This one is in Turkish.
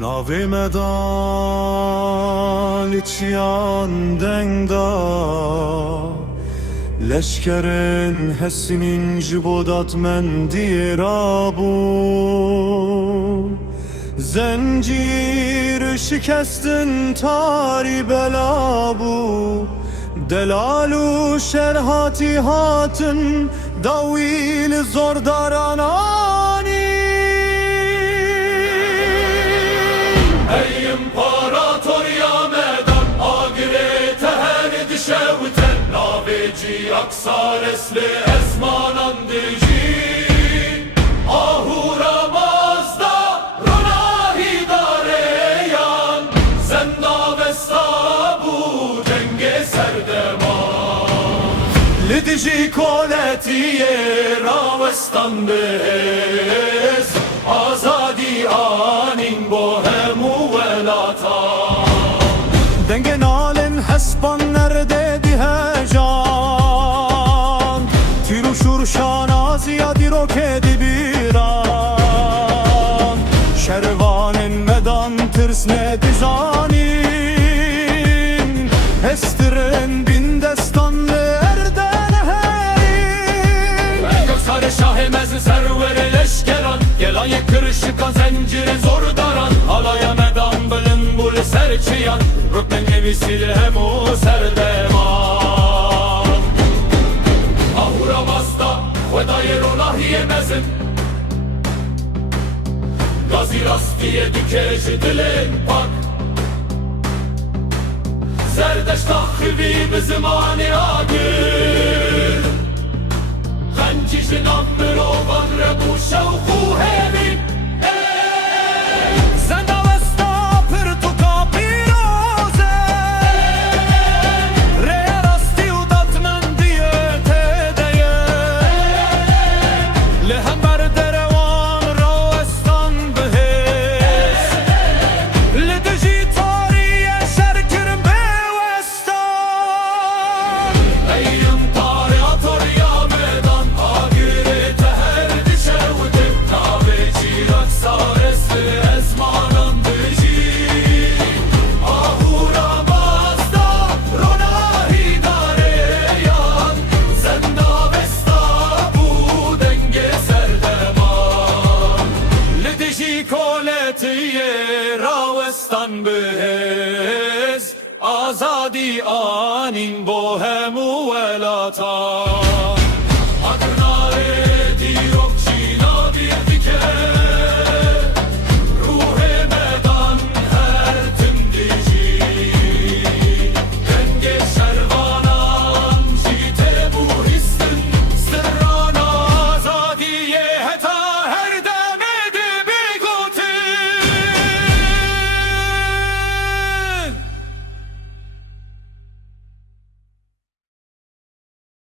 Navê medan içyan dengda leşkerin hesinin jibodat men dirabu Zencir şikestin tari belabu Delalu şerhati hatın davil zor daranani Ey imparatorya medan agire teher dişevten Naveci aksar esli esmanan dici Ahura mazda ronahi dareyan Zenda vesta bu cenge serdeman Lidiji Koletiye ravestan bez Azadi anin bohemu velata Dengen alen hesban nerede dihecan Tiruşur şanaziya dirokedi biran Şervanin medan tırsne dizanin Hestirin bin destanlı erden herin Göksare şah-ı mezin serveri leşkeran Gelayı kırışıkan zencirin zor daran Alaya medan bilin bul serçiyan Rükmen evisil hemu serdeman Ahura mazda ve dayır olahiye mezin Gazi rastiye dükeci dilin pak Zerdeş tahribi bizimani agir Gencişin ammir ovan rebu şevku hevin Zenda vesta pirtuka piroze Reja rasti udat men diye tedeye Lehember derevan ravestan behes Lidiji tariye şerkirin bewestan Ey imparator ya medan agire teher dişevdim Naveci aksar esli ezmanan dici Ahura mazda ronahi dareyan Zenda vesta bu denge serdeman Lidiji koletiye ravestan behez Azadi anin bohemu velata